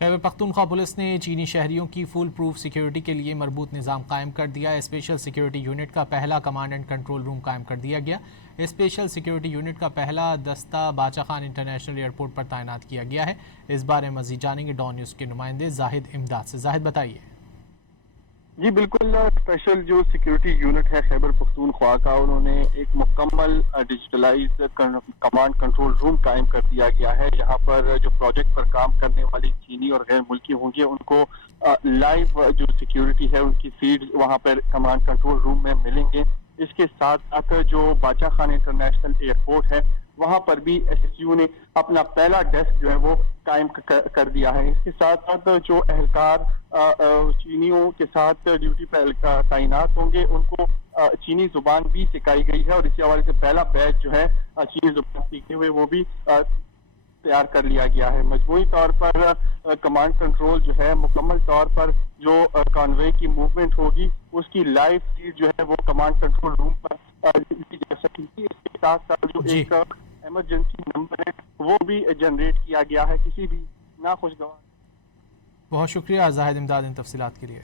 Khyber Pakhtunkhwa police نے چینی شہریوں کی فول پروف سیکیورٹی کے لیے مربوط نظام قائم کر دیا۔ اسپیشل سیکیورٹی یونٹ کا پہلا کمانڈ اینڈ کنٹرول روم قائم کر دیا گیا۔ اسپیشل سیکیورٹی یونٹ کا پہلا دستہ باچا خان انٹرنیشنل ایئرپورٹ پر تعینات کیا گیا ہے۔ اس بارے مزید جانیں گے ڈان نیوز کے نمائندے زاہد امداد سے۔ زاہد بتائیے۔ جی بالکل، اسپیشل جو سیکیورٹی یونٹ ہے خیبر پختونخوا کا، انہوں نے ایک مکمل ڈیجیٹلائز کمانڈ کنٹرول روم قائم کر دیا گیا ہے۔ یہاں پر جو پروجیکٹ پر کام کرنے والی چینی اور غیر ملکی ہوں گے، ان کو لائیو جو سیکیورٹی ہے ان کی فیڈ وہاں پر کمانڈ کنٹرول روم میں ملیں گے۔ اس کے ساتھ ساتھ جو باچا خان انٹرنیشنل ایئرپورٹ ہے وہاں پر بھی ایس ایس یو نے اپنا پہلا ڈیسک جو ہے وہ قائم کر دیا ہے۔ اس کے ساتھ ساتھ جو اہلکار چینیوں کے ساتھ ڈیوٹی پر تعینات ہوں گے، ان کو چینی زبان بھی سکھائی گئی ہے، اور اسی حوالے سے پہلا بیچ جو ہے چینی زبان سیکھتے ہوئے وہ بھی تیار کر لیا گیا ہے۔ مجموعی طور پر کمانڈ کنٹرول جو ہے مکمل طور پر جو کانوے کی موومنٹ ہوگی اس کی لائیو فیڈ جو ہے وہ کمانڈ کنٹرول روم پر دی جا سکے گی۔ اس کے ساتھ ساتھ جو ایک ایمرجنسی نمبر ہے وہ بھی جنریٹ کیا گیا ہے کسی بھی ناخوشگوار۔ بہت شکریہ زاہد امداد ان تفصیلات کے لیے۔